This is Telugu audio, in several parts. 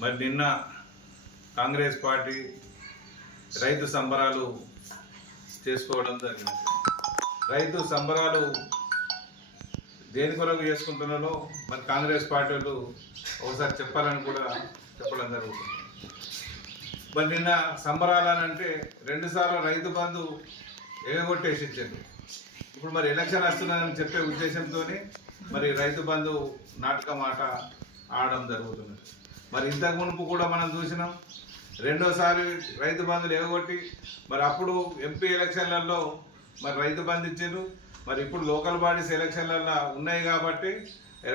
మరి నిన్న కాంగ్రెస్ పార్టీ రైతు సంబరాలు చేసుకోవడం జరిగింది. రైతు సంబరాలు దేని కొరకు చేసుకుంటున్నారో మరి కాంగ్రెస్ పార్టీ వాళ్ళు ఒకసారి చెప్పాలని కూడా చెప్పడం జరుగుతుంది. మరి నిన్న సంబరాలని అంటే రెండుసార్లు రైతు బంధు ఎగగొట్టేసి ఇచ్చారు ఇప్పుడు మరి ఎలక్షన్ వస్తున్నదని చెప్పే ఉద్దేశంతో మరి రైతు బంధు నాటకం ఆట ఆడడం జరుగుతున్నది. మరి ఇంతకు మునుపు కూడా మనం చూసినాం. రెండోసారి రైతు బంధులు ఎగగొట్టి మరి అప్పుడు ఎంపీ ఎలక్షన్లలో మరి రైతు బంధు ఇచ్చారు మరి ఇప్పుడు లోకల్ బాడీస్ ఎలక్షన్లలో ఉన్నాయి కాబట్టి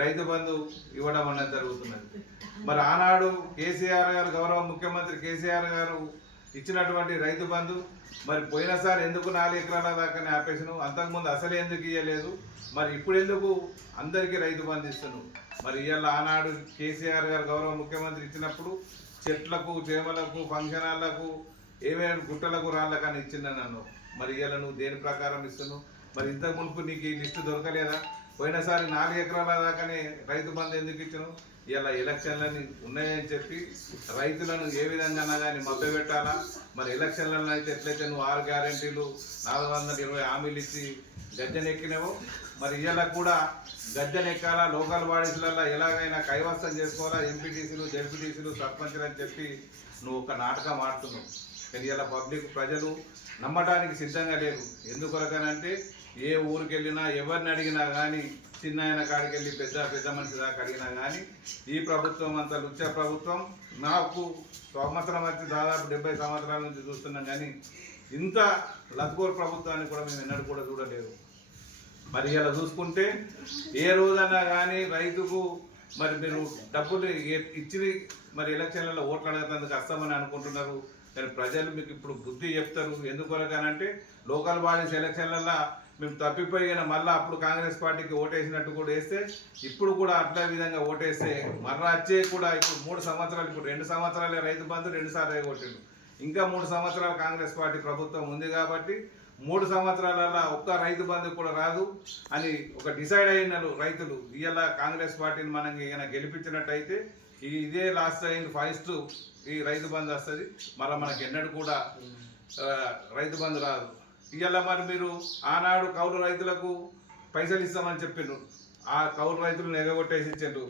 రైతు బంధు ఇవ్వడం అనేది జరుగుతున్నది. మరి ఆనాడు కేసీఆర్ గారు గౌరవ ముఖ్యమంత్రి కేసీఆర్ గారు ఇచ్చినటువంటి రైతు బంధు మరి పోయినసారి ఎందుకు నాలుగు ఎకరాల దాకానే ఆపేసాను అంతకుముందు అసలు ఎందుకు ఇవ్వలేదు మరి ఇప్పుడు ఎందుకు అందరికీ రైతు బంధు ఇస్తున్నావు? మరి ఇవాళ ఆనాడు కేసీఆర్ గారు గౌరవ ముఖ్యమంత్రి ఇచ్చినప్పుడు చెట్లకు చేమలకు ఫంక్షన్ హాళ్ళకు ఏమైనా గుట్టలకు రాళ్ళకు అని ఇచ్చిందని నన్ను. మరి ఇవాళ నువ్వు దేని ప్రకారం ఇస్తున్నావు? మరి ఇంతకు మునుపు నీకు ఈ లిస్టు దొరకలేదా? పోయినసారి నాలుగు ఎకరాల దాకానే రైతు బంధు ఎందుకు ఇచ్చాను ఇలా ఎలక్షన్లని ఉన్నాయని చెప్పి రైతులను ఏ విధంగా కానీ మభ్య పెట్టాలా? మరి ఎలక్షన్లలో అయితే ఎట్లయితే నువ్వు ఆరు గ్యారెంటీలు నాలుగు వందల ఇరవై హామీలు ఇచ్చి గద్దెనెక్కినావో మరి ఇలా కూడా గద్దెనెక్కాలా లోకల్ బాడీస్లలో ఎలాగైనా కైవసం చేసుకోవాలా? ఎంపీటీసీలు జడ్పీటీసీలు సర్పంచ్లు అని చెప్పి నువ్వు ఒక నాటకం ఆడుతున్నావు. కానీ ఇలా పబ్లిక్ ప్రజలు నమ్మడానికి సిద్ధంగా లేరు. ఎందుకొరకనంటే ఏ ఊరికి వెళ్ళినా ఎవరిని అడిగినా కానీ చిన్న ఆయన కాడికి వెళ్ళి పెద్ద పెద్ద మనిషి దాకా అడిగినా కానీ ఈ ప్రభుత్వం అంత లుచ్చ ప్రభుత్వం. నాకు సంవత్సరం వచ్చి దాదాపు డెబ్బై సంవత్సరాల నుంచి చూస్తున్నాం కానీ ఇంత లత్కోర్ ప్రభుత్వాన్ని కూడా మేము ఎన్నడూ కూడా చూడలేదు. మరి ఇలా చూసుకుంటే ఏ రోజైనా కానీ రైతుకు మరి మీరు డబ్బులు ఇచ్చి మరి ఎలక్షన్లలో ఓట్లు అడగడానికి వస్తామని అనుకుంటున్నారు. కానీ ప్రజలు మీకు ఇప్పుడు బుద్ధి చెప్తారు. ఎందుకొరకనంటే లోకల్ బాడీస్ ఎలక్షన్లలో మేము తప్పిపోయిన మళ్ళీ అప్పుడు కాంగ్రెస్ పార్టీకి ఓటేసినట్టు కూడా వేస్తే ఇప్పుడు కూడా అట్లా విధంగా ఓటేస్తే మర్ర వచ్చే కూడా ఇప్పుడు మూడు సంవత్సరాలు ఇప్పుడు రెండు సంవత్సరాలే రైతు బంధు రెండు సార్లు కొట్టిండు. ఇంకా మూడు సంవత్సరాలు కాంగ్రెస్ పార్టీ ప్రభుత్వం ఉంది కాబట్టి మూడు సంవత్సరాలలో ఒక్క రైతు బంధు కూడా రాదు అని ఒక డిసైడ్ అయినారు రైతులు. ఇవాళ కాంగ్రెస్ పార్టీని మనం ఏమైనా గెలిపించినట్టయితే ఇదే లాస్ట్ అయింది ఫస్ట్ ఈ రైతు బంధు వస్తుంది. మళ్ళీ మనకి ఎన్నడూ కూడా రైతు బంధు రాదు. ఇవాళ మరి మీరు ఆనాడు కౌలు రైతులకు పైసలు ఇస్తామని చెప్పిండ్రు. ఆ కౌలు రైతులను ఎగగొట్టేసి ఇచ్చిండ్రు.